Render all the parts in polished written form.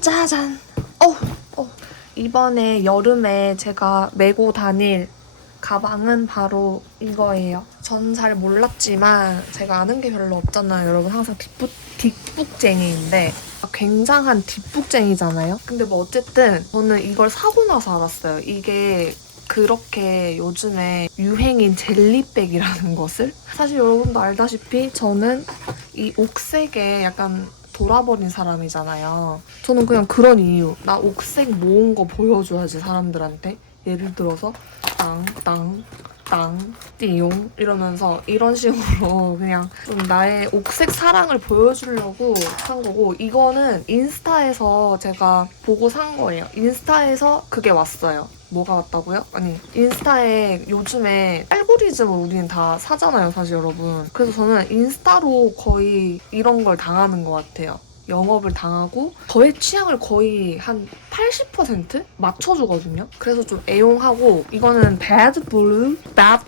짜잔! 이번에 여름에 제가 메고 다닐 가방은 바로 이거예요. 전 잘 몰랐지만 제가 아는 게 별로 없잖아요. 여러분 항상 뒷북쟁이인데 굉장한 뒷북쟁이잖아요. 근데 뭐 어쨌든 저는 이걸 사고 나서 알았어요. 이게 그렇게 요즘에 유행인 젤리백이라는 것을. 사실 여러분도 알다시피 저는 이 옥색에 약간 돌아버린 사람이잖아요. 저는 그냥 그런 이유. 나 옥색 모은 거 보여줘야지 사람들한테. 예를 들어서 땅, 띠용 이러면서 이런 식으로 그냥 좀 나의 옥색 사랑을 보여주려고 산 거고, 이거는 인스타에서 제가 보고 산 거예요. 인스타에서 그게 왔어요. 뭐가 왔다고요? 아니, 인스타에 요즘에 알고리즘을 우리는 다 사잖아요, 사실 여러분. 그래서 저는 인스타로 거의 이런 걸 당하는 것 같아요. 영업을 당하고 저의 취향을 거의 한 80% 맞춰주거든요. 그래서 좀 애용하고, 이거는 Bad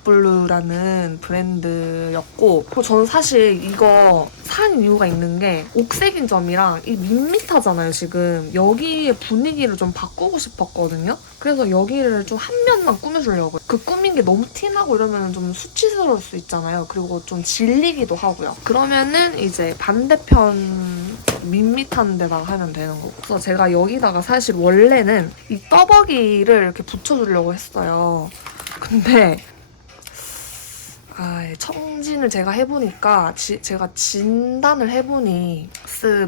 Blue라는 브랜드였고, 그리고 저는 사실 이거 산 이유가 있는 게 옥색인 점이랑 이 밋밋하잖아요, 지금. 여기의 분위기를 좀 바꾸고 싶었거든요. 그래서 여기를 좀 한 면만 꾸며주려고요. 그 꾸민 게 너무 티나고 이러면 좀 수치스러울 수 있잖아요. 그리고 좀 질리기도 하고요. 그러면은 이제 반대편 밋밋한 데다가 하면 되는 거고. 그래서 제가 여기다가 사실 원래는 이 떠벅이를 이렇게 붙여주려고 했어요. 근데 청진을 제가 해보니까 제가 진단을 해보니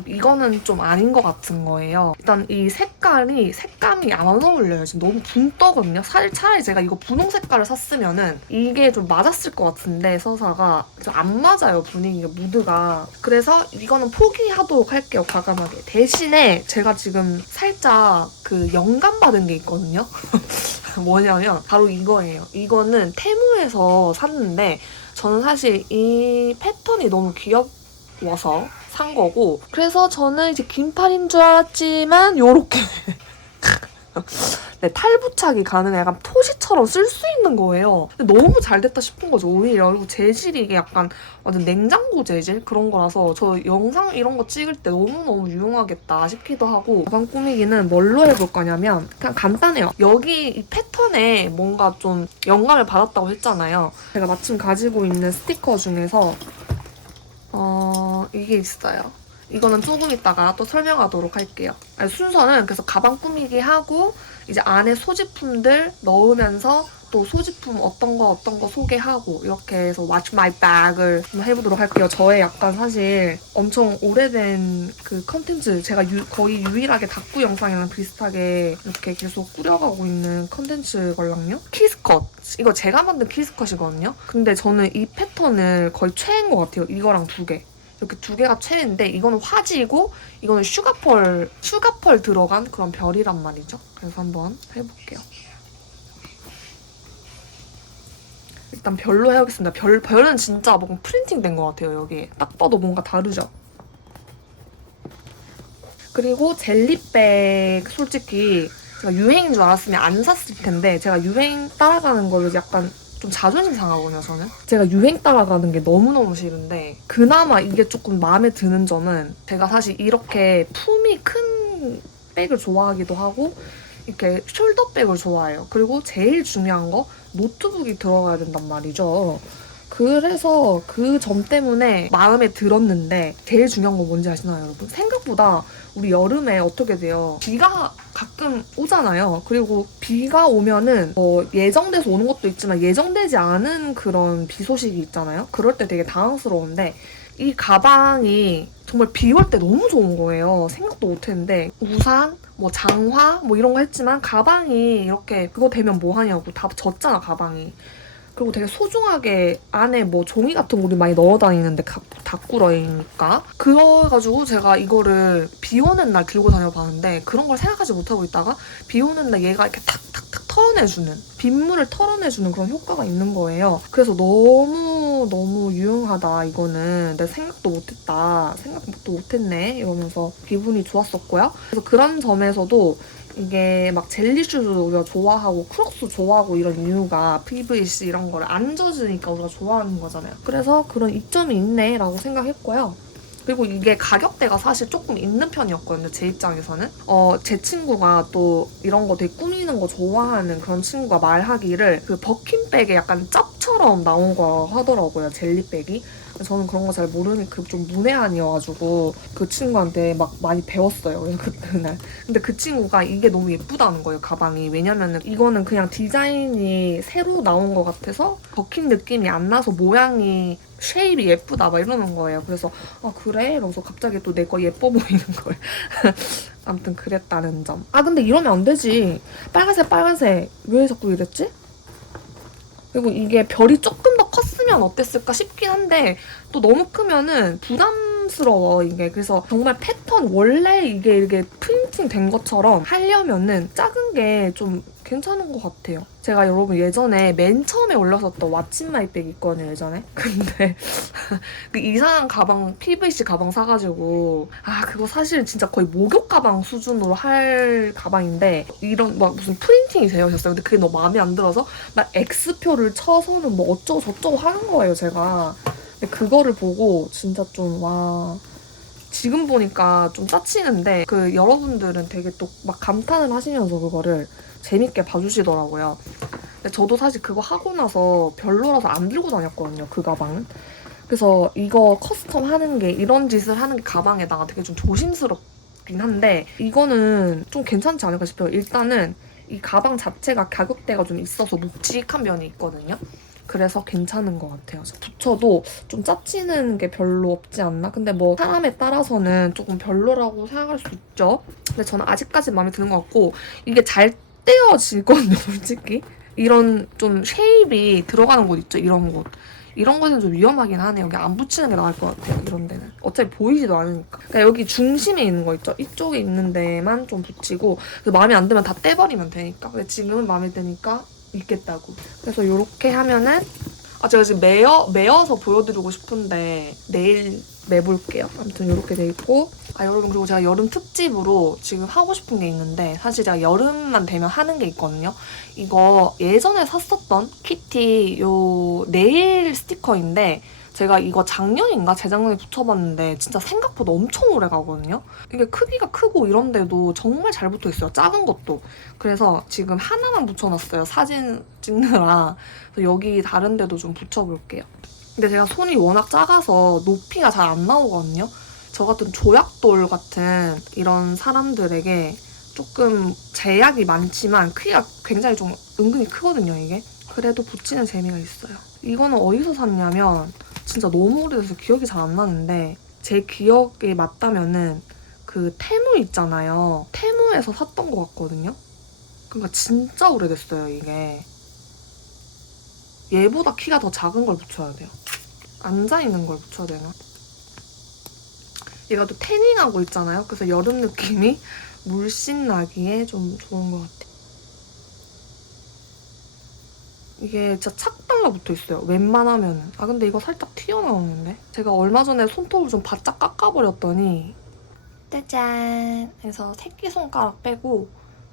이거는 좀 아닌 것 같은 거예요. 일단 이 색감이 안 어울려요. 지금 너무 붕 떠거든요. 사실 차라리 제가 이거 분홍 색깔을 샀으면은 이게 좀 맞았을 것 같은데 서사가 좀 안 맞아요. 분위기가, 무드가. 그래서 이거는 포기하도록 할게요. 과감하게. 대신에 제가 지금 살짝 그 영감 받은 게 있거든요. 뭐냐면 바로 이거예요. 이거는 테무에서 샀는데 저는 사실 이 패턴이 너무 귀여워서 산 거고, 그래서 저는 이제 긴팔인 줄 알았지만 요렇게 네, 탈부착이 가능해. 약간 토시처럼 쓸 수 있는 거예요. 근데 너무 잘 됐다 싶은 거죠, 오히려. 그리고 재질이 이게 약간 완전 냉장고 재질? 그런 거라서 저 영상 이런 거 찍을 때 너무너무 유용하겠다 싶기도 하고. 가방 꾸미기는 뭘로 해볼 거냐면 그냥 간단해요. 여기 이 패턴에 뭔가 좀 영감을 받았다고 했잖아요. 제가 마침 가지고 있는 스티커 중에서 이게 있어요. 이거는 조금 이따가 또 설명하도록 할게요. 순서는 그래서 가방 꾸미기 하고 이제 안에 소지품들 넣으면서 또 소지품 어떤 거 소개하고 이렇게 해서 Watch My Bag을 한번 해보도록 할게요. 저의 약간 사실 엄청 오래된 그 컨텐츠, 제가 거의 유일하게 다꾸 영상이랑 비슷하게 이렇게 계속 꾸려가고 있는 컨텐츠걸랑요. 키스컷. 이거 제가 만든 키스컷이거든요. 근데 저는 이 패턴을 거의 최애인 것 같아요. 이거랑 두 개. 이렇게 두 개가 최애인데 이거는 화지고 이거는 슈가펄 들어간 그런 별이란 말이죠. 그래서 한번 해볼게요. 일단 별로 해보겠습니다. 별은 진짜 뭔가 프린팅 된 것 같아요. 여기 딱 봐도 뭔가 다르죠? 그리고 젤리백, 솔직히 제가 유행인 줄 알았으면 안 샀을 텐데 제가 유행 따라가는 거를 약간 좀 자존심 상하거든요, 저는. 제가 유행 따라가는 게 너무너무 싫은데 그나마 이게 조금 마음에 드는 점은, 제가 사실 이렇게 품이 큰 백을 좋아하기도 하고 이렇게 숄더백을 좋아해요. 그리고 제일 중요한 거, 노트북이 들어가야 된단 말이죠. 그래서 그 점 때문에 마음에 들었는데, 제일 중요한 건 뭔지 아시나요, 여러분? 생각보다 우리 여름에 어떻게 돼요? 비가 가끔 오잖아요. 그리고 비가 오면은 예정돼서 오는 것도 있지만 예정되지 않은 그런 비 소식이 있잖아요. 그럴 때 되게 당황스러운데, 이 가방이 정말 비 올 때 너무 좋은 거예요. 생각도 못했는데 우산, 뭐 장화, 뭐 이런 거 했지만 가방이 이렇게 그거 되면 뭐 하냐고, 다 젖잖아 가방이. 그리고 되게 소중하게 안에 뭐 종이 같은 거 우리 많이 넣어 다니는데 다꾸러이니까. 그래가지고 제가 이거를 비 오는 날 들고 다녀봤는데 그런 걸 생각하지 못하고 있다가 비 오는 날 얘가 이렇게 탁탁탁 털어내주는, 빗물을 털어내주는 그런 효과가 있는 거예요. 그래서 너무 유용하다 이거는. 내가 생각도 못했네 이러면서 기분이 좋았었고요. 그래서 그런 점에서도 이게 막 젤리슈즈 우리가 좋아하고 크록스 좋아하고 이런 이유가 PVC 이런 거를 안 젖으니까 우리가 좋아하는 거잖아요. 그래서 그런 이점이 있네 라고 생각했고요. 그리고 이게 가격대가 사실 조금 있는 편이었거든요, 제 입장에서는. 제 친구가 또 이런 거 되게 꾸미는 거 좋아하는 그런 친구가 말하기를 그 버킨백에 약간 짭처럼 나온 거 하더라고요, 젤리백이. 저는 그런 거 잘 모르니까 좀 문외한이어가지고 그 친구한테 막 많이 배웠어요, 그날. 근데 그 친구가 이게 너무 예쁘다는 거예요, 가방이. 왜냐면은 이거는 그냥 디자인이 새로 나온 것 같아서 버킨 느낌이 안 나서 모양이 쉐입이 예쁘다 막 이러는 거예요. 그래서 아 그래? 이러면서 갑자기 또 내 거 예뻐 보이는 거예요. 아무튼 그랬다는 점. 아 근데 이러면 안 되지. 빨간색 왜 자꾸 이랬지? 그리고 이게 별이 조금 더 컸으면 어땠을까 싶긴 한데 또 너무 크면은 부담스러워 이게. 그래서 정말 패턴 원래 이게 이렇게 프린팅 된 것처럼 하려면은 작은 게 좀 괜찮은 것 같아요. 제가 여러분 예전에 맨 처음에 올렸었던 왓츠 마이 백 있거든요, 예전에. 근데 그 이상한 가방, PVC 가방 사가지고 그거 사실 진짜 거의 목욕 가방 수준으로 할 가방인데 이런 막 무슨 프린팅이 되어 있었어요. 근데 그게 너무 마음에 안 들어서 막 X표를 쳐서는 뭐 어쩌고 저쩌고 하는 거예요, 제가. 근데 그거를 보고 진짜 좀 지금 보니까 좀 짜치는데 그 여러분들은 되게 또 막 감탄을 하시면서 그거를 재밌게 봐주시더라고요. 근데 저도 사실 그거 하고 나서 별로라서 안 들고 다녔거든요, 그 가방은. 그래서 이거 커스텀 하는 게, 이런 짓을 하는 게 가방에다가 되게 좀 조심스럽긴 한데 이거는 좀 괜찮지 않을까 싶어요. 일단은 이 가방 자체가 가격대가 좀 있어서 묵직한 면이 있거든요. 그래서 괜찮은 것 같아요. 붙여도 좀 짜치는 게 별로 없지 않나? 근데 뭐 사람에 따라서는 조금 별로라고 생각할 수 있죠. 근데 저는 아직까지 마음에 드는 것 같고 이게 잘 떼어지거든요, 솔직히. 이런 좀 쉐입이 들어가는 곳 있죠, 이런 곳. 이런 거는 좀 위험하긴 하네요. 여기 안 붙이는 게 나을 것 같아요, 이런 데는. 어차피 보이지도 않으니까. 그러니까 여기 중심에 있는 거 있죠? 이쪽에 있는 데만 좀 붙이고 마음에 안 들면 다 떼버리면 되니까. 근데 지금은 마음에 드니까 있겠다고. 그래서 이렇게 하면은 제가 지금 매어서 보여드리고 싶은데 내일 매볼게요. 아무튼 이렇게 돼 있고 여러분 그리고 제가 여름 특집으로 지금 하고 싶은 게 있는데 사실 제가 여름만 되면 하는 게 있거든요. 이거 예전에 샀었던 키티 요 네일 스티커인데 제가 이거 작년인가 재작년에 붙여봤는데 진짜 생각보다 엄청 오래 가거든요. 이게 크기가 크고 이런데도 정말 잘 붙어있어요. 작은 것도. 그래서 지금 하나만 붙여놨어요. 사진 찍느라. 그래서 여기 다른 데도 좀 붙여볼게요. 근데 제가 손이 워낙 작아서 높이가 잘 안 나오거든요. 저 같은 조약돌 같은 이런 사람들에게 조금 제약이 많지만 크기가 굉장히 좀 은근히 크거든요, 이게. 그래도 붙이는 재미가 있어요. 이거는 어디서 샀냐면 진짜 너무 오래돼서 기억이 잘 안 나는데 제 기억에 맞다면은 그 테무 있잖아요. 테무에서 샀던 것 같거든요. 그러니까 진짜 오래됐어요, 이게. 얘보다 키가 더 작은 걸 붙여야 돼요. 앉아있는 걸 붙여야 되나? 얘가 또 태닝하고 있잖아요. 그래서 여름 느낌이 물씬 나기에 좀 좋은 것 같아요. 이게 진짜 착 달라붙어 있어요. 웬만하면은. 근데 이거 살짝 튀어나오는데? 제가 얼마 전에 손톱을 좀 바짝 깎아버렸더니 짜잔! 해서 새끼손가락 빼고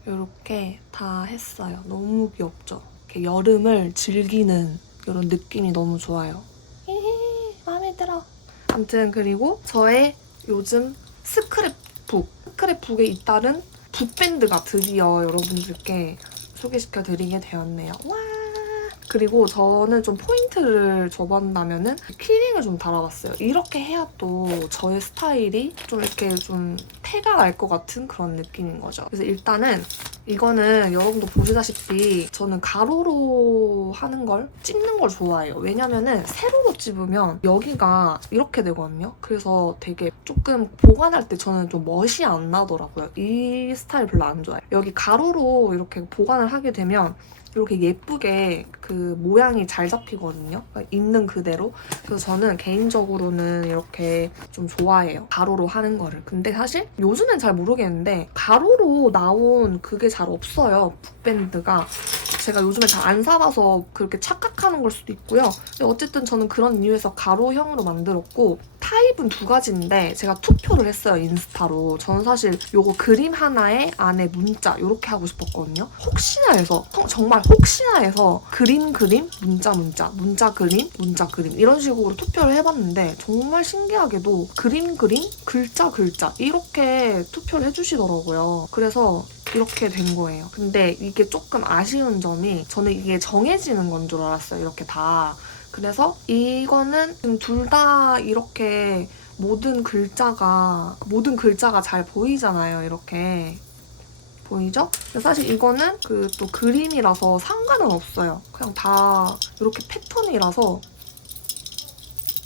이렇게 다 했어요. 너무 귀엽죠? 이렇게 여름을 즐기는 이런 느낌이 너무 좋아요. 히히 마음에 들어. 아무튼 그리고 저의 요즘 스크랩북에 잇따른 붓밴드가 드디어 여러분들께 소개시켜드리게 되었네요. 와! 그리고 저는 좀 포인트를 줘본다면은 키링을 좀 달아봤어요. 이렇게 해야 또 저의 스타일이 좀 이렇게 좀 태가 날 것 같은 그런 느낌인 거죠. 그래서 일단은 이거는 여러분도 보시다시피 저는 가로로 하는 걸 찝는 걸 좋아해요. 왜냐면은 세로로 찝으면 여기가 이렇게 되거든요. 그래서 되게 조금 보관할 때 저는 좀 멋이 안 나더라고요. 이 스타일 별로 안 좋아해요. 여기 가로로 이렇게 보관을 하게 되면 이렇게 예쁘게 그 모양이 잘 잡히거든요. 그러니까 있는 그대로. 그래서 저는 개인적으로는 이렇게 좀 좋아해요. 가로로 하는 거를. 근데 사실 요즘엔 잘 모르겠는데 가로로 나온 그게 잘 없어요. 붓밴드가. 제가 요즘에 잘 안 사봐서 그렇게 착각하는 걸 수도 있고요. 근데 어쨌든 저는 그런 이유에서 가로형으로 만들었고 타입은 두 가지인데 제가 투표를 했어요, 인스타로. 저는 사실 요거 그림 하나에 안에 문자 이렇게 하고 싶었거든요. 혹시나 해서 정말 혹시나 해서 그림 문자 문자 그림 문자 그림 이런 식으로 투표를 해봤는데 정말 신기하게도 그림 글자 이렇게 투표를 해주시더라고요. 그래서 이렇게 된 거예요. 근데 이게 조금 아쉬운 점이 저는 이게 정해지는 건 줄 알았어요. 이렇게 다. 그래서 이거는 둘 다 이렇게 모든 글자가 잘 보이잖아요. 이렇게. 보이죠? 근데 사실 이거는 또 그림이라서 상관은 없어요. 그냥 다 이렇게 패턴이라서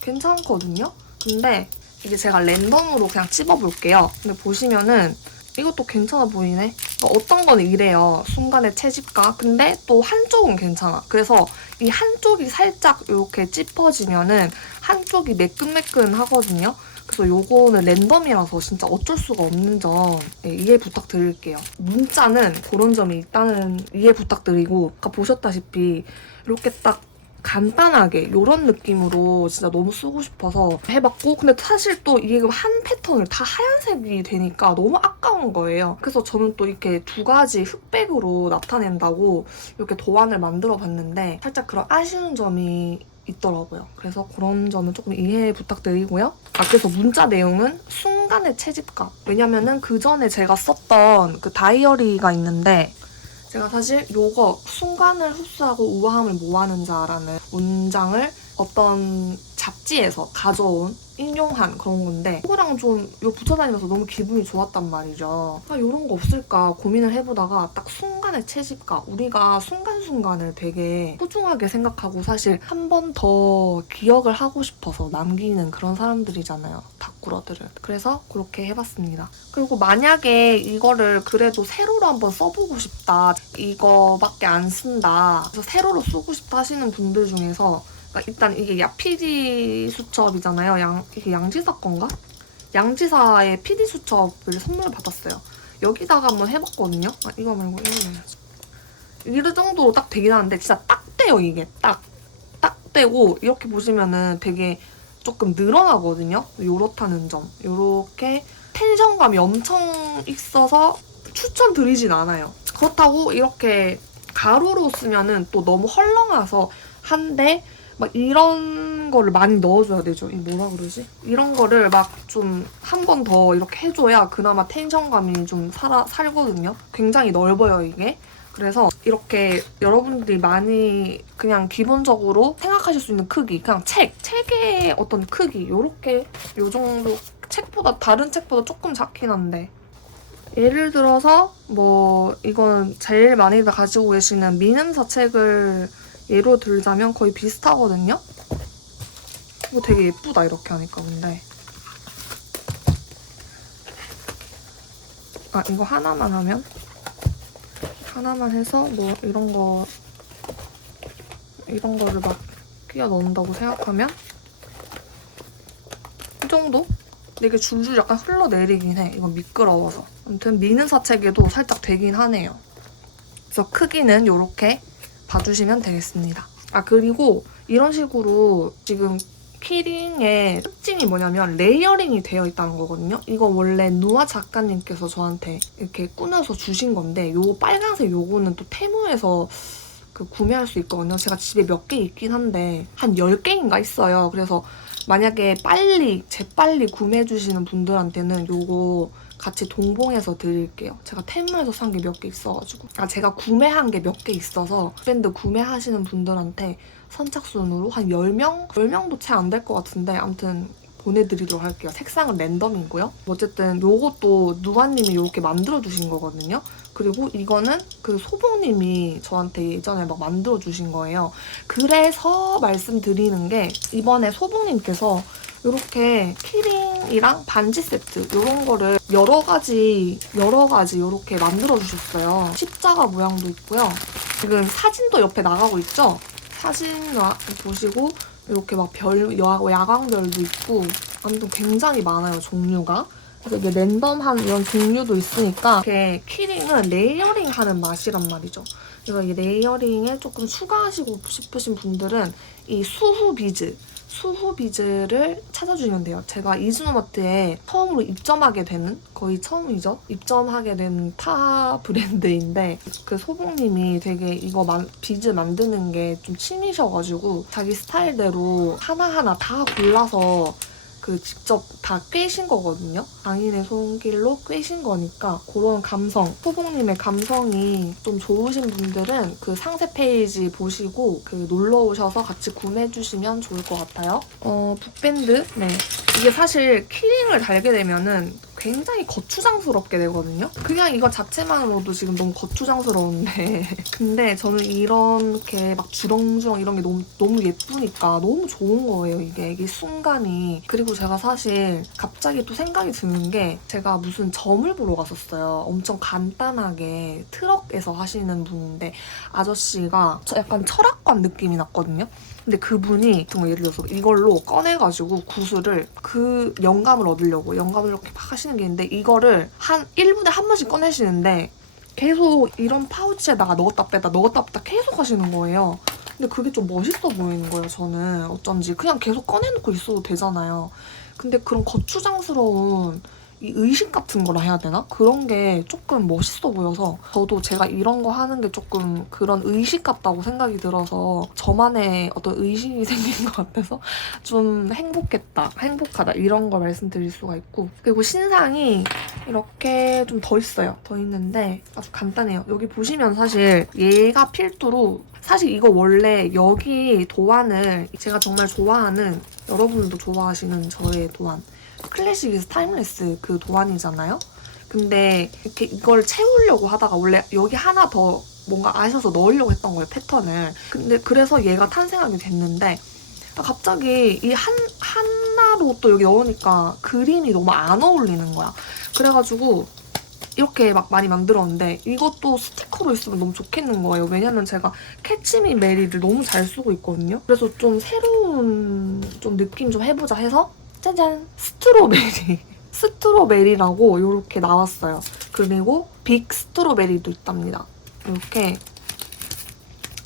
괜찮거든요? 근데 이게 제가 랜덤으로 그냥 찝어볼게요. 근데 보시면은 이것도 괜찮아 보이네? 어떤 건 이래요. 순간의 채집가. 근데 또 한쪽은 괜찮아. 그래서 이 한쪽이 살짝 이렇게 찝어지면은 한쪽이 매끈매끈하거든요. 그래서 요거는 랜덤이라서 진짜 어쩔 수가 없는 점 이해 부탁드릴게요. 문자는 그런 점이 있다는 이해 부탁드리고 아까 보셨다시피 이렇게 딱 간단하게 이런 느낌으로 진짜 너무 쓰고 싶어서 해봤고 근데 사실 또 이게 한 패턴을 다 하얀색이 되니까 너무 아까운 거예요. 그래서 저는 또 이렇게 두 가지 흑백으로 나타낸다고 이렇게 도안을 만들어봤는데 살짝 그런 아쉬운 점이 있더라고요. 그래서 그런 점은 조금 이해 부탁드리고요. 그래서 문자 내용은 순간의 채집가. 왜냐면은 그 전에 제가 썼던 그 다이어리가 있는데 제가 사실 요거 순간을 흡수하고 우아함을 뭐하는 자라는 문장을 어떤 잡지에서 가져온 인용한 그런 건데 이거랑 좀 이거 붙여다니면서 너무 기분이 좋았단 말이죠. 이런 거 없을까 고민을 해보다가 딱 순간의 채집가. 우리가 순간순간을 되게 소중하게 생각하고 사실 한 번 더 기억을 하고 싶어서 남기는 그런 사람들이잖아요. 다꾸러들은. 그래서 그렇게 해봤습니다. 그리고 만약에 이거를 그래도 세로로 한번 써보고 싶다. 이거밖에 안 쓴다. 그래서 세로로 쓰고 싶다 하시는 분들 중에서 일단 이게 야피디 수첩이잖아요. 이게 양지사 건가? 양지사의 PD 수첩을 선물 받았어요. 여기다가 한번 해봤거든요. 이거 말고 이거 해야지. 이럴 정도로 딱 되긴 하는데 진짜 딱 떼요 이게. 딱 떼고 이렇게 보시면은 되게 조금 늘어나거든요. 요렇다는 점. 요렇게 텐션감이 엄청 있어서 추천드리진 않아요. 그렇다고 이렇게 가로로 쓰면은 또 너무 헐렁해서 한데 막 이런 거를 많이 넣어줘야 되죠. 이 뭐라 그러지? 이런 거를 막 좀 한 번 더 이렇게 해줘야 그나마 텐션감이 좀 살거든요. 굉장히 넓어요, 이게. 그래서 이렇게 여러분들이 많이 그냥 기본적으로 생각하실 수 있는 크기, 그냥 책의 어떤 크기, 요렇게 요 정도 다른 책보다 조금 작긴 한데 예를 들어서 뭐 이건 제일 많이들 가지고 계시는 민음사 책을 예로 들자면 거의 비슷하거든요? 이거 되게 예쁘다 이렇게 하니까 근데 이거 하나만 해서 뭐 이런 거를 막 끼워 넣는다고 생각하면 이 정도? 근데 이게 줄줄 약간 흘러내리긴 해. 이건 미끄러워서. 아무튼 민음사 책에도 살짝 되긴 하네요. 그래서 크기는 이렇게 봐주시면 되겠습니다. 그리고 이런 식으로 지금 키링의 특징이 뭐냐면 레이어링이 되어 있다는 거거든요. 이거 원래 누아 작가님께서 저한테 이렇게 꾸며서 주신 건데 요 빨간색 요거는 또 테무에서 구매할 수 있거든요. 제가 집에 몇 개 있긴 한데 한 10개인가 있어요. 그래서 만약에 재빨리 구매해주시는 분들한테는 요거 같이 동봉해서 드릴게요. 제가 테무에서 산 게 몇 개 있어가지고 제가 구매한 게 몇 개 있어서 브랜드 구매하시는 분들한테 선착순으로 한 10명도 채 안 될 것 같은데 아무튼 보내드리도록 할게요. 색상은 랜덤이고요. 어쨌든 요것도 누아님이 이렇게 만들어주신 거거든요. 그리고 이거는 그 소봉님이 저한테 예전에 막 만들어주신 거예요. 그래서 말씀드리는 게 이번에 소봉님께서 이렇게 키링이랑 반지 세트 이런 거를 여러 가지 이렇게 만들어주셨어요. 십자가 모양도 있고요. 지금 사진도 옆에 나가고 있죠? 사진 보시고 이렇게 막 야광별도 있고 아무튼 굉장히 많아요, 종류가. 그래서 이게 랜덤한 이런 종류도 있으니까 이렇게 키링은 레이어링하는 맛이란 말이죠. 그래서 이 레이어링에 조금 추가하시고 싶으신 분들은 이 수후 비즈를 찾아주시면 돼요. 제가 이즈노마트에 처음으로 입점하게 되는, 거의 처음이죠. 입점하게 된 타 브랜드인데 그 소봉님이 되게 이거 비즈 만드는 게 좀 취미셔가지고 자기 스타일대로 하나하나 다 골라서 직접 다 꿰신 거거든요. 장인의 손길로 꿰신 거니까 그런 감성, 소봉님의 감성이 좀 좋으신 분들은 그 상세 페이지 보시고 놀러 오셔서 같이 구매해 주시면 좋을 것 같아요. 붓밴드? 네. 이게 사실 키링을 달게 되면은 굉장히 거추장스럽게 되거든요. 그냥 이거 자체만으로도 지금 너무 거추장스러운데 근데 저는 이렇게 막 주렁주렁 이런 게 너무 예쁘니까 너무 좋은 거예요. 이게 순간이. 그리고 제가 사실 갑자기 또 생각이 드는 게 제가 무슨 점을 보러 갔었어요. 엄청 간단하게 트럭에서 하시는 분인데 아저씨가 약간 철학관 느낌이 났거든요. 근데 그분이 정말 예를 들어서 이걸로 꺼내가지고 구슬을 그 영감을 얻으려고 영감을 이렇게 막 하시는 게 있는데 이거를 한 1분에 한 번씩 꺼내시는데 계속 이런 파우치에다가 넣었다 뺐다 계속 하시는 거예요. 근데 그게 좀 멋있어 보이는 거예요, 저는. 어쩐지. 그냥 계속 꺼내놓고 있어도 되잖아요. 근데 그런 거추장스러운 이 의식 같은 거라 해야 되나? 그런 게 조금 멋있어 보여서 저도 제가 이런 거 하는 게 조금 그런 의식 같다고 생각이 들어서 저만의 어떤 의식이 생긴 것 같아서 좀 행복하다 이런 걸 말씀드릴 수가 있고 그리고 신상이 이렇게 좀 더 있어요. 더 있는데 아주 간단해요. 여기 보시면 사실 얘가 필두로 사실 이거 원래 여기 도안을 제가 정말 좋아하는 여러분들도 좋아하시는 저의 도안 클래식 이즈 타임레스 그 도안이잖아요. 근데 이렇게 이걸 채우려고 하다가 원래 여기 하나 더 뭔가 아셔서 넣으려고 했던 거예요, 패턴을. 근데 그래서 얘가 탄생하게 됐는데 갑자기 이 하나로 또 여기 넣으니까 그림이 너무 안 어울리는 거야. 그래가지고 이렇게 막 많이 만들었는데 이것도 스티커로 있으면 너무 좋겠는 거예요. 왜냐면 제가 캐치미 메리를 너무 잘 쓰고 있거든요. 그래서 좀 새로운 좀 느낌 좀 해보자 해서 짜잔! 스트로베리라고 이렇게 나왔어요. 그리고 빅 스트로베리도 있답니다. 이렇게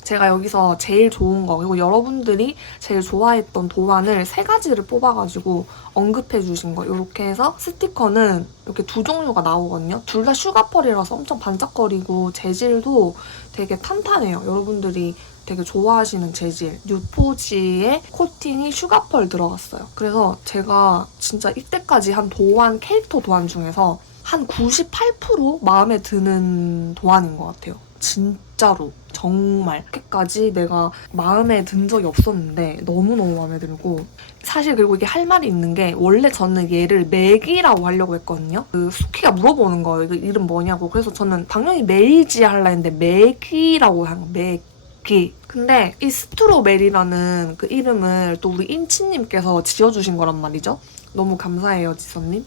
제가 여기서 제일 좋은 거 그리고 여러분들이 제일 좋아했던 도안을 3가지를 뽑아가지고 언급해주신 거 이렇게 해서 스티커는 이렇게 2종류가 나오거든요. 둘 다 슈가펄이라서 엄청 반짝거리고 재질도 되게 탄탄해요. 여러분들이 되게 좋아하시는 재질. 뉴포지의 코팅이 슈가펄 들어갔어요. 그래서 제가 진짜 이때까지 한 도안, 캐릭터 도안 중에서 한 98% 마음에 드는 도안인 것 같아요. 진짜로 정말 이렇게까지 내가 마음에 든 적이 없었는데 너무너무 마음에 들고 사실 그리고 이게 할 말이 있는 게 원래 저는 얘를 맥이라고 하려고 했거든요. 그 수키가 물어보는 거예요. 이거 이름 뭐냐고. 그래서 저는 당연히 메이지 하려 했는데 맥이라고 한 거. 맥이. 근데 이 스트로베리라는 그 이름을 또 우리 인치님께서 지어주신 거란 말이죠. 너무 감사해요, 지선님.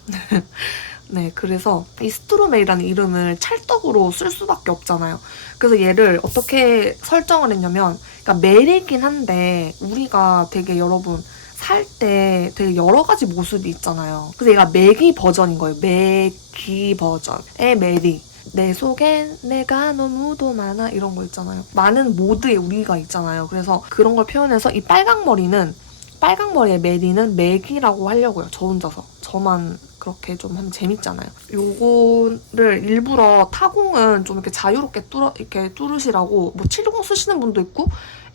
네, 그래서 이 스트로베리라는 이름을 찰떡으로 쓸 수밖에 없잖아요. 그래서 얘를 어떻게 설정을 했냐면 그러니까 메리긴 한데 우리가 되게 여러분 살 때 되게 여러 가지 모습이 있잖아요. 그래서 얘가 메기 버전인 거예요. 메기 버전의 메리. 내 속엔 내가 너무도 많아 이런 거 있잖아요. 많은 모드의 우리가 있잖아요. 그래서 그런 걸 표현해서 이 빨강머리의 메리는 맥이라고 하려고요. 저 혼자서. 저만 그렇게 좀 하면 재밌잖아요. 요거를 일부러 타공은 좀 이렇게 자유롭게 이렇게 뚫으시라고 뭐 70 쓰시는 분도 있고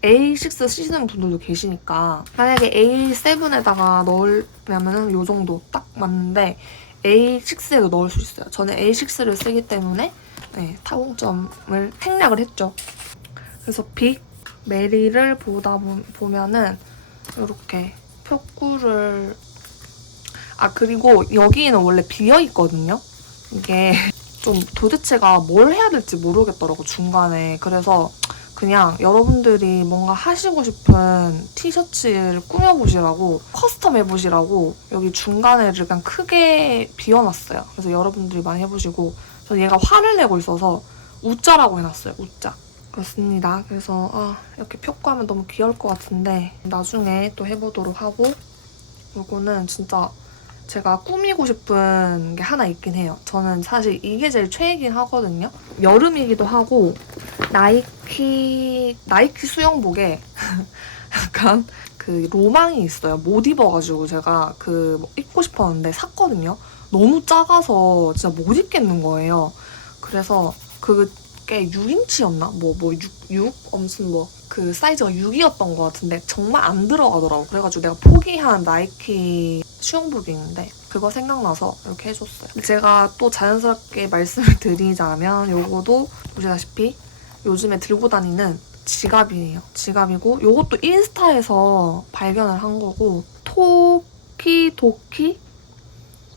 A6 쓰시는 분들도 계시니까 만약에 A7에다가 넣으려면 요 정도 딱 맞는데 A6에도 넣을 수 있어요. 저는 A6를 쓰기 때문에 네, 타공점을 생략을 했죠. 그래서 빅 메리를 보면은 이렇게 표구를 그리고 여기는 원래 비어있거든요. 이게 좀 도대체가 뭘 해야 될지 모르겠더라고, 중간에. 그래서 그냥 여러분들이 뭔가 하시고 싶은 티셔츠를 꾸며보시라고 커스텀 해보시라고 여기 중간에를 그냥 크게 비워놨어요. 그래서 여러분들이 많이 해보시고 저는 얘가 화를 내고 있어서 우자라고 해놨어요. 우자. 그렇습니다. 그래서 이렇게 표구하면 너무 귀여울 것 같은데 나중에 또 해보도록 하고 이거는 진짜 제가 꾸미고 싶은 게 하나 있긴 해요. 저는 사실 이게 제일 최애긴 하거든요. 여름이기도 하고 나이키 수영복에 약간 그 로망이 있어요. 못 입어가지고 제가 그 입고 싶었는데 샀거든요. 너무 작아서 진짜 못 입겠는 거예요. 그래서 그게 6인치였나? 6? 아무튼 그 사이즈가 6이었던 것 같은데 정말 안 들어가더라고. 그래가지고 내가 포기한 나이키 수영복이 있는데 그거 생각나서 이렇게 해줬어요. 제가 또 자연스럽게 말씀을 드리자면 요거도 보시다시피 요즘에 들고 다니는 지갑이에요. 지갑이고 요것도 인스타에서 발견을 한 거고 토키도키?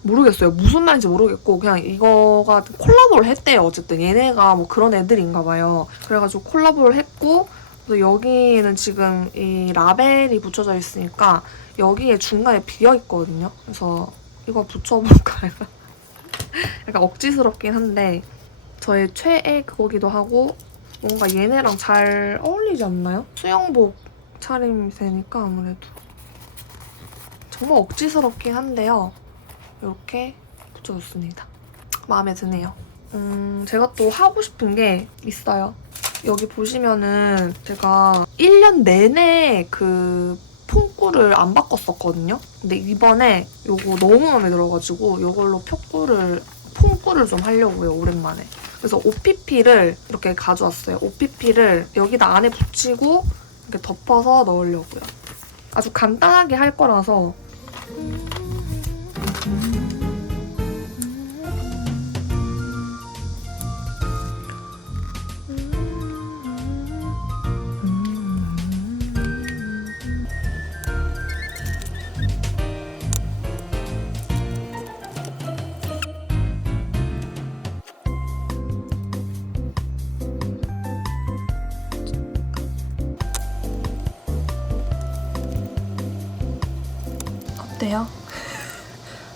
모르겠어요. 무슨 말인지 모르겠고 그냥 이거가 콜라보를 했대요. 어쨌든 얘네가 뭐 그런 애들인가 봐요. 그래가지고 콜라보를 했고 그래서 여기는 지금 이 라벨이 붙여져 있으니까 여기에 중간에 비어있거든요. 그래서 이거 붙여볼까요? 약간 억지스럽긴 한데 저의 최애 그거기도 하고 뭔가 얘네랑 잘 어울리지 않나요? 수영복 차림새니까 아무래도 정말 억지스럽긴 한데요. 이렇게 붙여줬습니다. 마음에 드네요. 제가 또 하고 싶은 게 있어요. 여기 보시면은 제가 1년 내내 그 폰꾸를 안 바꿨었거든요. 근데 이번에 이거 너무 마음에 들어가지고 이걸로 폰꾸를 좀 하려고요, 오랜만에. 그래서 OPP를 이렇게 가져왔어요. OPP를 여기다 안에 붙이고 이렇게 덮어서 넣으려고요. 아주 간단하게 할 거라서 어때요?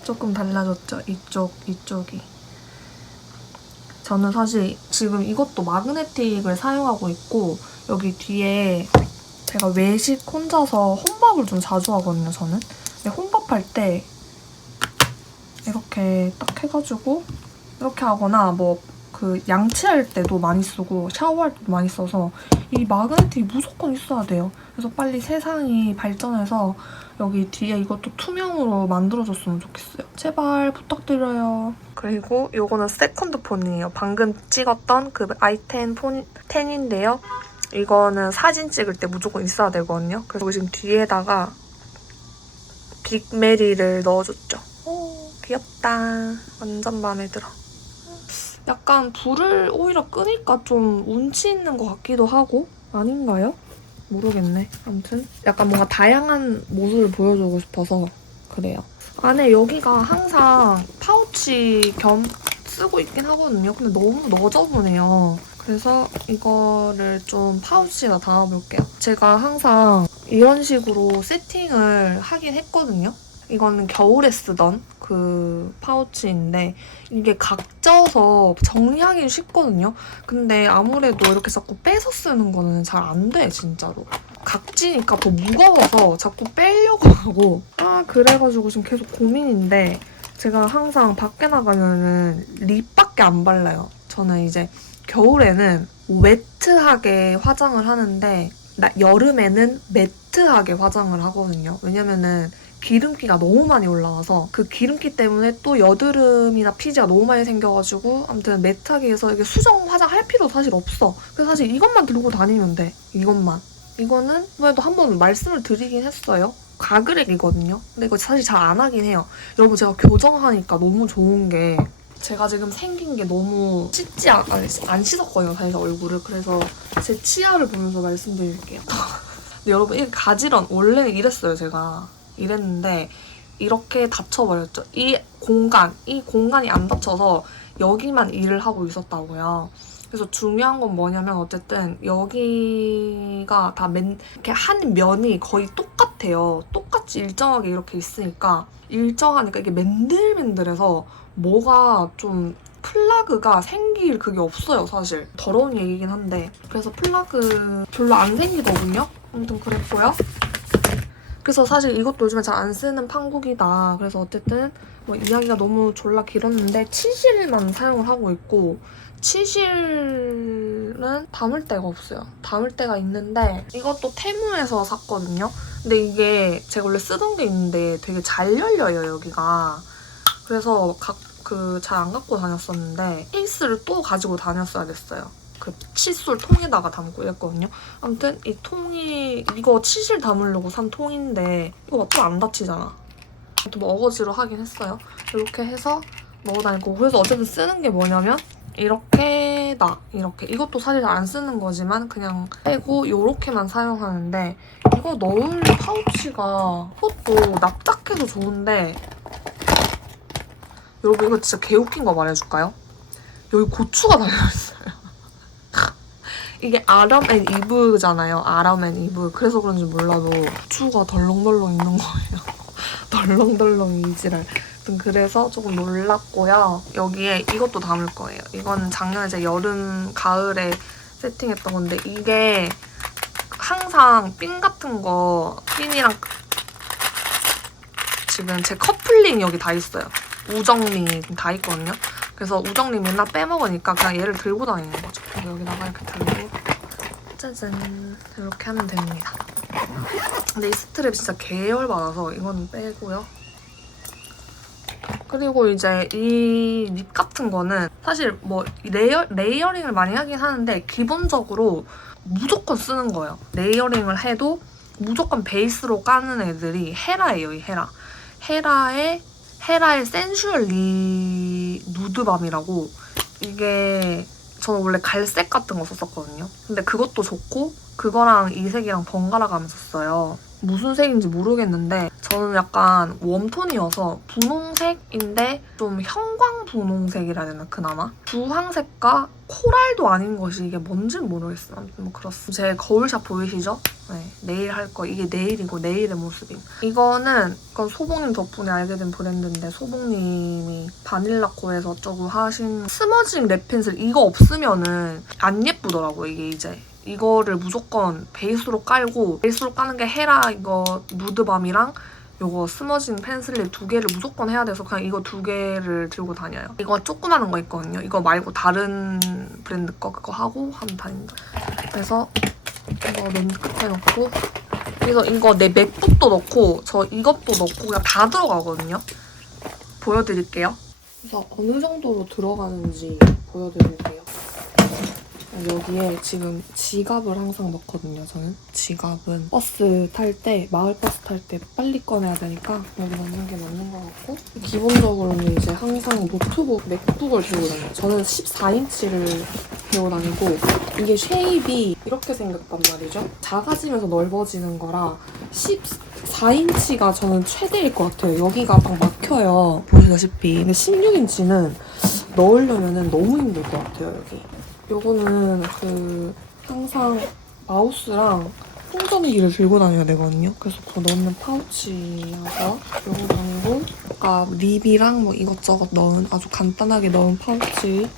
조금 달라졌죠? 이쪽이. 저는 사실 지금 이것도 마그네틱을 사용하고 있고 여기 뒤에 제가 외식 혼자서 혼밥을 좀 자주 하거든요, 저는. 근데 혼밥할 때 이렇게 딱 해가지고 이렇게 하거나 뭐 그 양치할 때도 많이 쓰고 샤워할 때도 많이 써서 이 마그네틱이 무조건 있어야 돼요. 그래서 빨리 세상이 발전해서 여기 뒤에 이것도 투명으로 만들어줬으면 좋겠어요. 제발 부탁드려요. 그리고 이거는 세컨드 폰이에요. 방금 찍었던 그 i10 폰 10인데요. 이거는 사진 찍을 때 무조건 있어야 되거든요. 그래서 지금 뒤에다가 빅메리를 넣어줬죠. 오, 귀엽다. 완전 마음에 들어. 약간 불을 오히려 끄니까 좀 운치 있는 것 같기도 하고 아닌가요? 모르겠네. 아무튼 약간 뭔가 다양한 모습을 보여주고 싶어서 그래요. 안에 여기가 항상 파우치 겸 쓰고 있긴 하거든요. 근데 너무 너저분해요. 그래서 이거를 좀 파우치에다 담아볼게요. 제가 항상 이런 식으로 세팅을 하긴 했거든요. 이거는 겨울에 쓰던 그 파우치인데 이게 각져서 정리하기 쉽거든요. 근데 아무래도 이렇게 자꾸 빼서 쓰는 거는 잘 안 돼, 진짜로. 각지니까 더 무거워서 자꾸 빼려고 하고 그래가지고 지금 계속 고민인데 제가 항상 밖에 나가면은 립밖에 안 발라요. 저는 이제 겨울에는 웨트하게 화장을 하는데 여름에는 매트하게 화장을 하거든요. 왜냐면은 기름기가 너무 많이 올라와서 그 기름기 때문에 또 여드름이나 피지가 너무 많이 생겨가지고 아무튼 매트하게 해서 이게 수정 화장할 필요 사실 없어. 그래서 사실 이것만 들고 다니면 돼. 이것만. 이거는 그래도 한번 말씀을 드리긴 했어요. 가그렉이거든요. 근데 이거 사실 잘 안 하긴 해요. 여러분 제가 교정하니까 너무 좋은 게 제가 지금 생긴 게 너무 안 씻었거든요. 사실 얼굴을. 그래서 제 치아를 보면서 말씀드릴게요. 근데 여러분 이 가지런 원래는 이랬어요. 제가. 이랬는데 이렇게 닫혀버렸죠. 이 공간이 안 닫혀서 여기만 일을 하고 있었다고요. 그래서 중요한 건 뭐냐면 어쨌든 여기가 다 이렇게 한 면이 거의 똑같아요. 똑같이 일정하게 이렇게 있으니까 일정하니까 이게 맨들맨들해서 뭐가 좀 플라그가 생길 그게 없어요, 사실. 더러운 얘기긴 한데. 그래서 플라그 별로 안 생기거든요. 아무튼 그랬고요. 그래서 사실 이것도 요즘에 잘 안 쓰는 판국이다. 그래서 어쨌든 뭐 이야기가 너무 졸라 길었는데 치실만 사용을 하고 있고 치실은 담을 데가 없어요. 담을 데가 있는데 이것도 테무에서 샀거든요. 근데 이게 제가 원래 쓰던 게 있는데 되게 잘 열려요, 여기가. 그래서 잘 안 갖고 다녔었는데 케이스를 또 가지고 다녔어야 됐어요. 그 칫솔 통에다가 담고 이랬거든요. 아무튼 이 통이 이거 치실 담으려고 산 통인데 이거 또 안 닫히잖아. 또 뭐 어거지로 하긴 했어요. 이렇게 해서 넣어 다니고 그래서 어쨌든 쓰는 게 뭐냐면 이렇게다. 이렇게. 이것도 사실 안 쓰는 거지만 그냥 빼고 이렇게만 사용하는데 이거 넣을 파우치가 그것도 납작해서 좋은데 여러분 이거 진짜 개웃긴 거 말해줄까요? 여기 고추가 달려있어요. 이게 아람 앤 이브잖아요. 아람 앤 이브. 그래서 그런지 몰라도 고추가 덜렁덜렁 있는 거예요. 덜렁덜렁 이지랄. 그래서 조금 놀랐고요. 여기에 이것도 담을 거예요. 이건 작년에 제 여름, 가을에 세팅했던 건데 이게 항상 핀 같은 거, 핀이랑 지금 제 커플링 여기 다 있어요. 우정리 다 있거든요. 그래서 우정리 맨날 빼먹으니까 그냥 얘를 들고 다니는 거죠. 그래서 여기다가 이렇게 들고 짜잔 이렇게 하면 됩니다. 근데 이 스트랩 진짜 계열받아서 이거는 빼고요. 그리고 이제 이 립 같은 거는 사실 뭐 레이어링을 많이 하긴 하는데 기본적으로 무조건 쓰는 거예요. 레이어링을 해도 무조건 베이스로 까는 애들이 헤라예요, 이 헤라. 헤라의 센슈얼 누드밤이라고 이게 저는 원래 갈색 같은 거 썼었거든요. 근데 그것도 좋고 그거랑 이 색이랑 번갈아 가면서 썼어요. 무슨 색인지 모르겠는데 저는 약간 웜톤이어서 분홍색인데 좀 형광 분홍색이라 해야 되나 그나마? 주황색과 코랄도 아닌 것이 이게 뭔지는 모르겠어요. 아무튼 뭐 그렇습니다. 제 거울샷 보이시죠? 네, 네일 할 거. 이게 네일이고 네일의 모습임. 이건 소봉님 덕분에 알게 된 브랜드인데 소봉님이 바닐라코에서 어쩌고 하신 스머징 랩 펜슬 이거 없으면은 안 예쁘더라고요. 이게 이제. 이거를 무조건 베이스로 깔고 베이스로 까는 게 헤라 이거 누드밤이랑 이거 스머징 펜슬립 두 개를 무조건 해야 돼서 그냥 이거 두 개를 들고 다녀요. 이거 조그마한 거 있거든요. 이거 말고 다른 브랜드 거 그거 하고 하면 다닌다. 그래서 이거 맨 끝에 넣고 그래서 이거 내 맥북도 넣고 저 이것도 넣고 그냥 다 들어가거든요. 보여드릴게요. 그래서 어느 정도로 들어가는지 보여드릴게요. 여기에 지금 지갑을 항상 넣거든요, 저는. 지갑은 버스 탈 때, 마을 버스 탈 때 빨리 꺼내야 되니까 여기 넣는 게 맞는 것 같고 기본적으로는 이제 항상 노트북, 맥북을 들고 다녀요. 저는 14인치를 들고 다니고 이게 쉐입이 이렇게 생겼단 말이죠. 작아지면서 넓어지는 거라 14인치가 저는 최대일 것 같아요. 여기가 막 막혀요. 보시다시피. 근데 16인치는 넣으려면 너무 힘들 것 같아요, 여기. 요거는 항상 마우스랑 충전기를 들고 다녀야 되거든요. 그래서 그거 넣는 파우치여서 요거 다니고 아까 립이랑 뭐 이것저것 넣은 아주 간단하게 넣은 파우치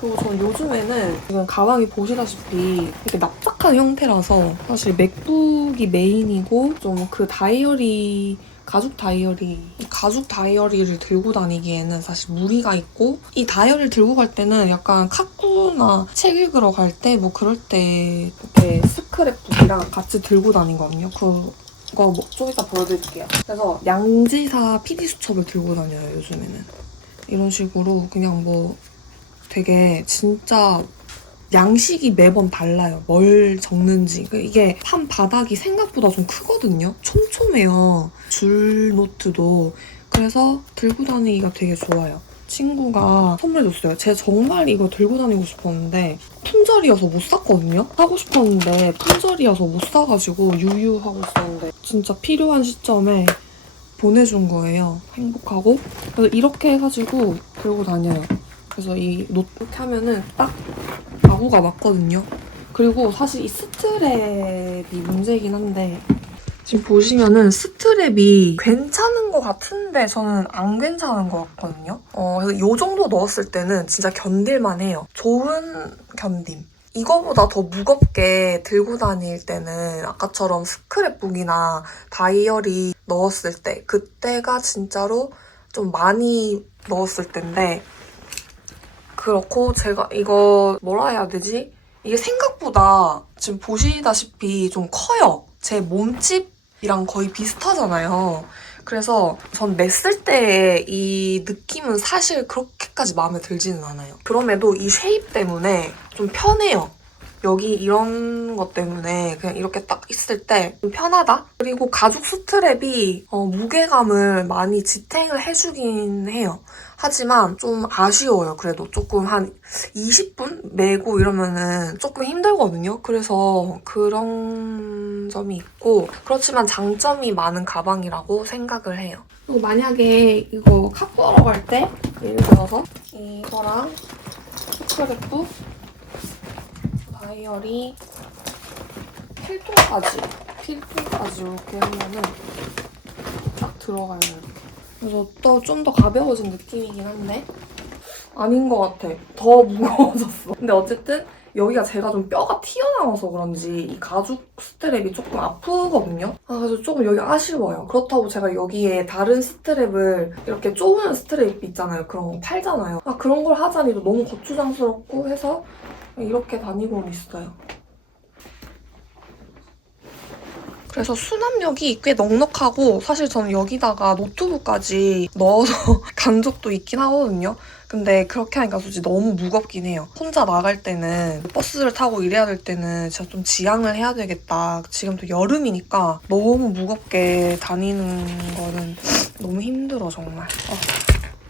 그리고 저는 요즘에는 지금 가방이 보시다시피 이렇게 납작한 형태라서 사실 맥북이 메인이고 좀 가죽 다이어리를 들고 다니기에는 사실 무리가 있고 이 다이어리를 들고 갈 때는 약간 카쿠나 책 읽으러 갈 때 뭐 그럴 때 이렇게 스크랩북이랑 같이 들고 다니거든요. 그거 뭐 좀 이따 보여드릴게요. 그래서 양지사 PD수첩을 들고 다녀요, 요즘에는. 이런 식으로 그냥 뭐 되게 진짜 양식이 매번 달라요. 뭘 적는지. 이게 판 바닥이 생각보다 좀 크거든요. 촘촘해요. 줄 노트도. 그래서 들고 다니기가 되게 좋아요. 친구가 선물해줬어요. 제가 정말 이거 들고 다니고 싶었는데 품절이어서 못 샀거든요. 사고 싶었는데 품절이어서 못 사가지고 유유하고 있었는데 진짜 필요한 시점에 보내준 거예요. 행복하고. 그래서 이렇게 해가지고 들고 다녀요. 그래서 이 노트 이렇게 하면은 딱 가구가 맞거든요. 그리고 사실 이 스트랩이 문제이긴 한데 지금 보시면은 스트랩이 괜찮은 것 같은데 저는 안 괜찮은 것 같거든요. 그래서 이 정도 넣었을 때는 진짜 견딜만 해요. 좋은 견딤. 이거보다 더 무겁게 들고 다닐 때는 아까처럼 스크랩북이나 다이어리 넣었을 때 그때가 진짜로 좀 많이 넣었을 때인데 그렇고 제가 이거 뭐라 해야 되지? 이게 생각보다 지금 보시다시피 좀 커요. 제 몸집이랑 거의 비슷하잖아요. 그래서 전 맸을 때의 이 느낌은 사실 그렇게까지 마음에 들지는 않아요. 그럼에도 이 쉐입 때문에 좀 편해요. 여기 이런 것 때문에 그냥 이렇게 딱 있을 때 좀 편하다? 그리고 가죽 스트랩이 무게감을 많이 지탱을 해주긴 해요. 하지만 좀 아쉬워요. 그래도 조금 한 20분 메고 이러면은 조금 힘들거든요. 그래서 그런 점이 있고 그렇지만 장점이 많은 가방이라고 생각을 해요. 그리고 만약에 이거 갖고 하러 갈 때 예를 들어서 이거랑 스크랩북 다이어리, 필통까지 이렇게 하면은 딱 들어가요. 이렇게. 그래서 또 좀 더 가벼워진 느낌이긴 한데 아닌 것 같아. 더 무거워졌어. 근데 어쨌든 여기가 제가 좀 뼈가 튀어나와서 그런지 이 가죽 스트랩이 조금 아프거든요. 그래서 조금 여기 아쉬워요. 그렇다고 제가 여기에 다른 스트랩을 이렇게 좁은 스트랩 있잖아요. 그런 거 팔잖아요. 그런 걸 하자니도 너무 거추장스럽고 해서 이렇게 다니고는 있어요. 그래서 수납력이 꽤 넉넉하고 사실 저는 여기다가 노트북까지 넣어서 간 적도 있긴 하거든요. 근데 그렇게 하니까 솔직히 너무 무겁긴 해요. 혼자 나갈 때는 버스를 타고 이래야 될 때는 진짜 좀 지양을 해야 되겠다. 지금 또 여름이니까 너무 무겁게 다니는 거는 너무 힘들어 정말.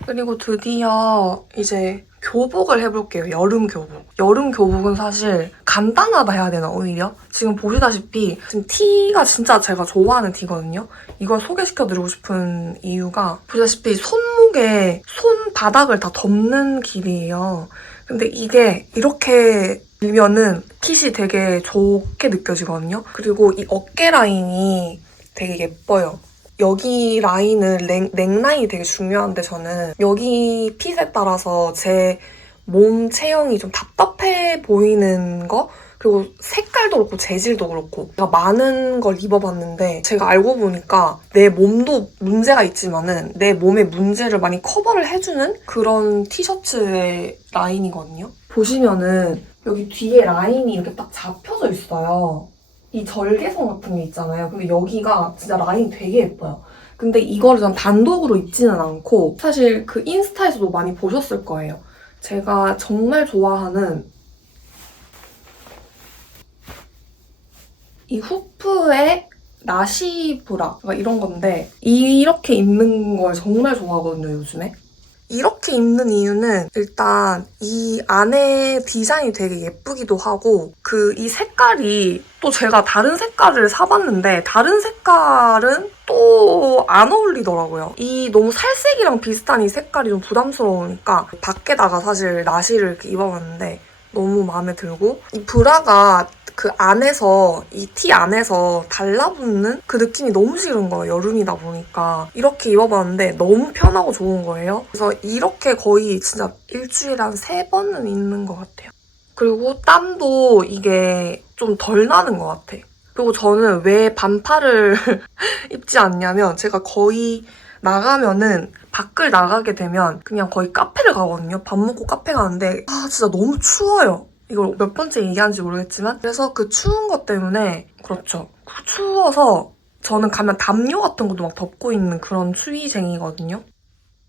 그리고 드디어 이제 교복을 해볼게요. 여름 교복. 여름 교복은 사실 간단하다 해야 되나 오히려? 지금 보시다시피 지금 티가 진짜 제가 좋아하는 티거든요. 이걸 소개시켜드리고 싶은 이유가 보시다시피 손목에 손바닥을 다 덮는 길이에요. 근데 이게 이렇게 밀면은 핏이 되게 좋게 느껴지거든요. 그리고 이 어깨 라인이 되게 예뻐요. 여기 라인은 넥라인이 되게 중요한데 저는 여기 핏에 따라서 제 몸 체형이 좀 답답해 보이는 거 그리고 색깔도 그렇고 재질도 그렇고 제가 많은 걸 입어봤는데 제가 알고 보니까 내 몸도 문제가 있지만은 내 몸의 문제를 많이 커버를 해주는 그런 티셔츠의 라인이거든요. 보시면은 여기 뒤에 라인이 이렇게 딱 잡혀져 있어요. 이 절개선 같은 게 있잖아요. 근데 여기가 진짜 라인이 되게 예뻐요. 근데 이거를 전 단독으로 입지는 않고 사실 그 인스타에서도 많이 보셨을 거예요. 제가 정말 좋아하는 이 후프의 나시 브라 이런 건데 이렇게 입는 걸 정말 좋아하거든요, 요즘에. 이렇게 입는 이유는 일단 이 안에 디자인이 되게 예쁘기도 하고 이 색깔이 또 제가 다른 색깔을 사봤는데 다른 색깔은 또 안 어울리더라고요. 이 너무 살색이랑 비슷한 이 색깔이 좀 부담스러우니까 밖에다가 사실 나시를 이렇게 입어봤는데 너무 마음에 들고 이 브라가 그 안에서 이 티 안에서 달라붙는 그 느낌이 너무 싫은 거예요. 여름이다 보니까. 이렇게 입어봤는데 너무 편하고 좋은 거예요. 그래서 이렇게 거의 진짜 일주일에 한 3번은 입는 것 같아요. 그리고 땀도 이게 좀 덜 나는 것 같아. 그리고 저는 왜 반팔을 입지 않냐면 제가 거의 나가면은 밖을 나가게 되면 그냥 거의 카페를 가거든요. 밥 먹고 카페 가는데 진짜 너무 추워요. 이걸 몇 번째 얘기하는지 모르겠지만 그래서 그 추운 것 때문에 그렇죠. 추워서 저는 가면 담요 같은 것도 막 덮고 있는 그런 추위쟁이거든요.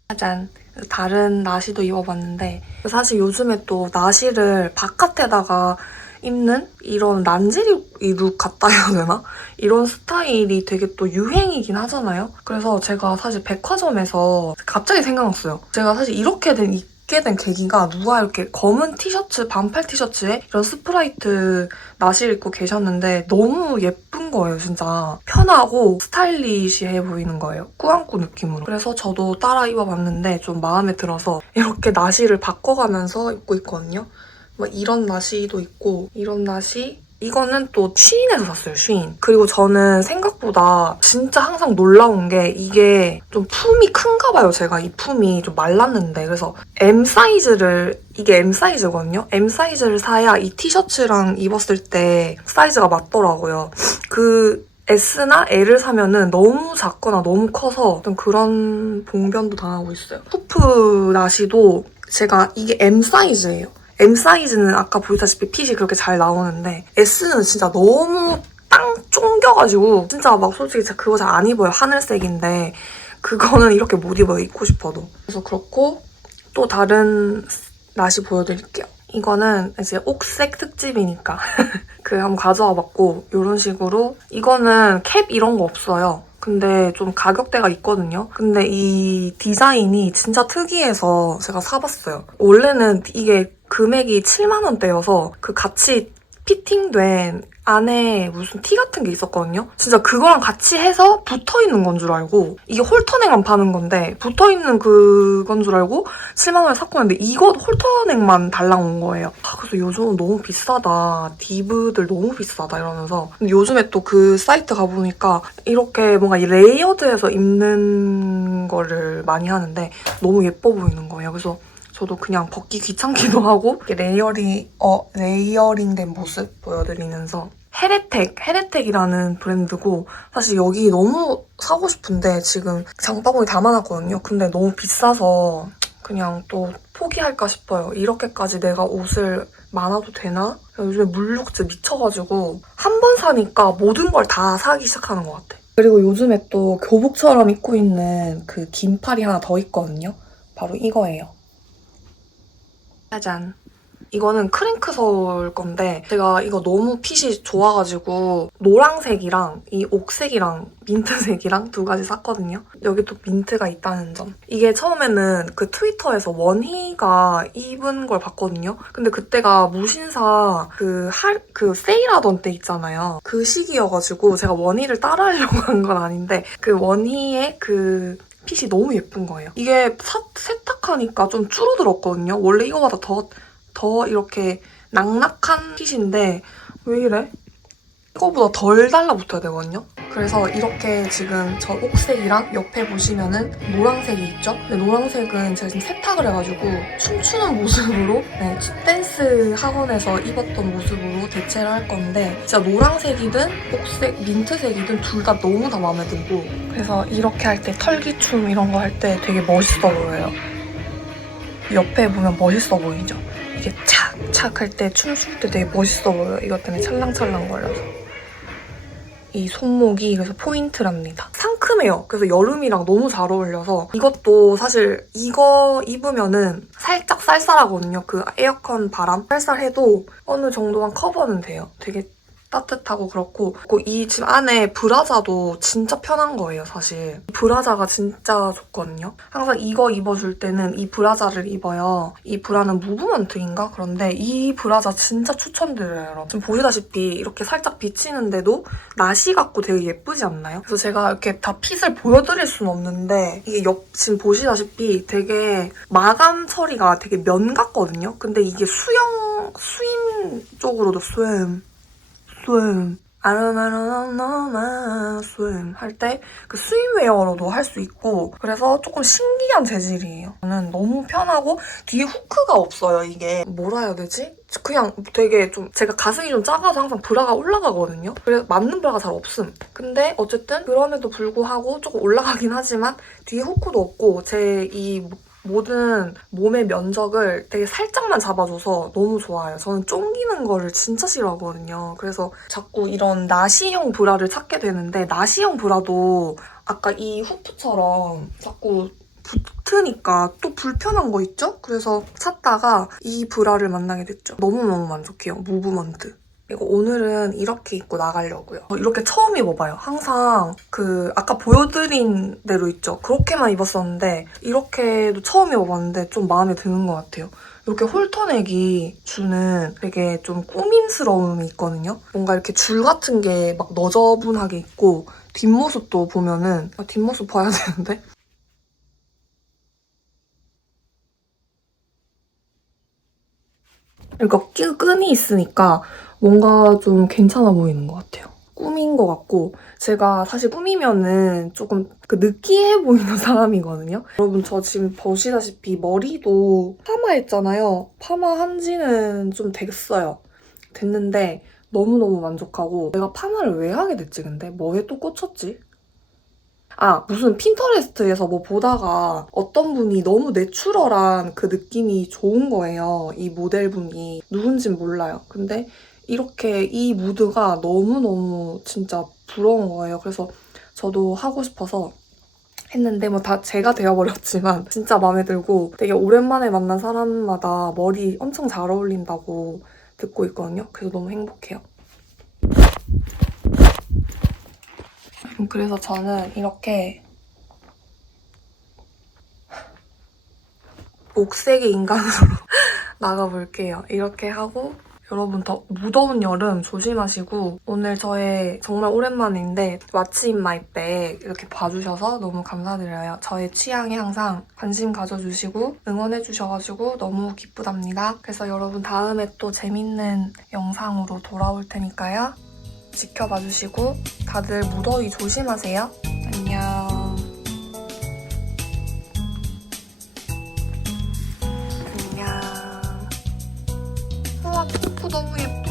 짜잔. 다른 나시도 입어봤는데 사실 요즘에 또 나시를 바깥에다가 입는 이런 란제리 룩 같다 해야 되나? 이런 스타일이 되게 또 유행이긴 하잖아요. 그래서 제가 사실 백화점에서 갑자기 생각났어요. 제가 사실 입게 된 계기가 누가 이렇게 검은 티셔츠, 반팔 티셔츠에 이런 스프라이트 나시를 입고 계셨는데 너무 예쁜 거예요, 진짜. 편하고 스타일리시해 보이는 거예요. 꾸안꾸 느낌으로. 그래서 저도 따라 입어봤는데 좀 마음에 들어서 이렇게 나시를 바꿔가면서 입고 있거든요. 뭐 이런 나시도 있고 이런 나시, 이거는 또 쉬인에서 샀어요, 쉬인. 그리고 저는 생각보다 진짜 항상 놀라운 게 이게 좀 품이 큰가 봐요, 제가. 이 품이 좀 말랐는데. 그래서 M 사이즈를, 이게 M 사이즈거든요? M 사이즈를 사야 이 티셔츠랑 입었을 때 사이즈가 맞더라고요. 그 S나 L을 사면은 너무 작거나 너무 커서 좀 그런 봉변도 당하고 있어요. 후프 나시도 제가 이게 M 사이즈예요. M 사이즈는 아까 보시다시피 핏이 그렇게 잘 나오는데 S는 진짜 너무 땅 쫑겨가지고 진짜 막 솔직히 진짜 그거 잘 안 입어요. 하늘색인데 그거는 이렇게 못 입어요. 입고 싶어도. 그래서 그렇고 또 다른 나시 보여드릴게요. 이거는 이제 옥색 특집이니까 그 한번 가져와 봤고 이런 식으로 이거는 캡 이런 거 없어요. 근데 좀 가격대가 있거든요. 근데 이 디자인이 진짜 특이해서 제가 사봤어요. 원래는 이게 금액이 7만 원대여서 그 같이 피팅된 안에 무슨 티 같은 게 있었거든요. 진짜 그거랑 같이 해서 붙어있는 건 줄 알고 이게 홀터넥만 파는 건데 붙어있는 그건 줄 알고 7만 원에 샀고 했는데 이거 홀터넥만 달랑 온 거예요. 그래서 요즘은 너무 비싸다. 디브들 너무 비싸다 이러면서 근데 요즘에 또 그 사이트 가보니까 이렇게 뭔가 레이어드해서 입는 거를 많이 하는데 너무 예뻐 보이는 거예요. 그래서 저도 그냥 벗기 귀찮기도 하고 레이어링된 모습 보여드리면서 헤레텍이라는 브랜드고 사실 여기 너무 사고 싶은데 지금 장바구니 담아놨거든요. 근데 너무 비싸서 그냥 또 포기할까 싶어요. 이렇게까지 내가 옷을 많아도 되나? 요즘에 물욕제 미쳐가지고 한 번 사니까 모든 걸 다 사기 시작하는 것 같아. 그리고 요즘에 또 교복처럼 입고 있는 그 긴팔이 하나 더 있거든요. 바로 이거예요. 짜잔. 이거는 크링크솔 건데 제가 이거 너무 핏이 좋아가지고 노란색이랑 이 옥색이랑 민트색이랑 두 가지 샀거든요. 여기 또 민트가 있다는 점. 이게 처음에는 그 트위터에서 원희가 입은 걸 봤거든요. 근데 그때가 무신사 그 세일하던 때 있잖아요. 그 시기여가지고 제가 원희를 따라하려고 한 건 아닌데 그 원희의 그 핏이 너무 예쁜 거예요. 이게 세탁하니까 좀 줄어들었거든요. 원래 이거보다 더 이렇게 낙낙한 핏인데 왜 이래? 이거보다 덜 달라붙어야 되거든요. 그래서 이렇게 지금 저 옥색이랑 옆에 보시면은 노란색이 있죠? 근데 노란색은 제가 지금 세탁을 해가지고 춤추는 모습으로 네, 댄스 학원에서 입었던 모습으로 대체를 할 건데 진짜 노란색이든 옥색, 민트색이든 둘 다 너무 다 마음에 들고 그래서 이렇게 할 때 털기춤 이런 거 할 때 되게 멋있어 보여요. 옆에 보면 멋있어 보이죠? 이게 착착 할 때 춤출 때 되게 멋있어 보여요. 이것 때문에 찰랑찰랑 거려서. 이 손목이 그래서 포인트랍니다. 상큼해요. 그래서 여름이랑 너무 잘 어울려서 이것도 사실 이거 입으면은 살짝 쌀쌀하거든요. 그 에어컨 바람 쌀쌀해도 어느 정도만 커버는 돼요. 되게 따뜻하고 그렇고 이 집 안에 브라자도 진짜 편한 거예요, 사실. 브라자가 진짜 좋거든요. 항상 이거 입어줄 때는 이 브라자를 입어요. 이 브라는 무브먼트인가? 그런데 이 브라자 진짜 추천드려요, 여러분. 지금 보시다시피 이렇게 살짝 비치는데도 나시 같고 되게 예쁘지 않나요? 그래서 제가 이렇게 다 핏을 보여드릴 수는 없는데 이게 지금 보시다시피 되게 마감 처리가 되게 면 같거든요? 근데 이게 수인 쪽으로도 아르나르나나나 swim 할 때 그 스윙웨어로도 할 수 있고 그래서 조금 신기한 재질이에요. 저는 너무 편하고 뒤에 후크가 없어요. 이게 뭐라 해야 되지? 그냥 되게 좀 제가 가슴이 좀 작아서 항상 브라가 올라가거든요. 그래서 맞는 브라가 잘 없음. 근데 어쨌든 그럼에도 불구하고 조금 올라가긴 하지만 뒤에 후크도 없고 제 이 모든 몸의 면적을 되게 살짝만 잡아줘서 너무 좋아요. 저는 쫑기는 거를 진짜 싫어하거든요. 그래서 자꾸 이런 나시형 브라를 찾게 되는데 나시형 브라도 아까 이 후프처럼 자꾸 붙으니까 또 불편한 거 있죠? 그래서 찾다가 이 브라를 만나게 됐죠. 너무너무 만족해요. 무브먼트. 그리고 오늘은 이렇게 입고 나가려고요. 이렇게 처음 입어봐요. 항상 아까 보여드린 대로 있죠. 그렇게만 입었었는데 이렇게도 처음 입어봤는데 좀 마음에 드는 것 같아요. 이렇게 홀터넥이 주는 되게 좀 꾸밈스러움이 있거든요. 뭔가 이렇게 줄 같은 게 막 너저분하게 있고 뒷모습도 보면은 뒷모습 봐야 되는데 그러니까 끈이 있으니까 뭔가 좀 괜찮아 보이는 것 같아요. 꾸민 것 같고 제가 사실 꾸미면은 조금 그 느끼해 보이는 사람이거든요. 여러분 저 지금 보시다시피 머리도 파마했잖아요. 파마한 지는 좀 됐는데 너무너무 만족하고 내가 파마를 왜 하게 됐지 근데? 뭐에 또 꽂혔지? 아, 무슨 핀터레스트에서 뭐 보다가 어떤 분이 너무 내추럴한 그 느낌이 좋은 거예요. 이 모델분이. 누군진 몰라요. 근데 이렇게 이 무드가 너무너무 진짜 부러운 거예요. 그래서 저도 하고 싶어서 했는데 뭐 다 제가 되어버렸지만 진짜 마음에 들고 되게 오랜만에 만난 사람마다 머리 엄청 잘 어울린다고 듣고 있거든요. 그래서 너무 행복해요. 그래서 저는 이렇게 옥색의 인간으로 나가볼게요. 이렇게 하고 여러분 더 무더운 여름 조심하시고 오늘 저의 정말 오랜만인데 What's in my bag 이렇게 봐주셔서 너무 감사드려요. 저의 취향에 항상 관심 가져주시고 응원해주셔가지고 너무 기쁘답니다. 그래서 여러분 다음에 또 재밌는 영상으로 돌아올 테니까요. 지켜봐주시고 다들 무더위 조심하세요. 안녕. 안녕. 우와, 핑크 너무 예뻐.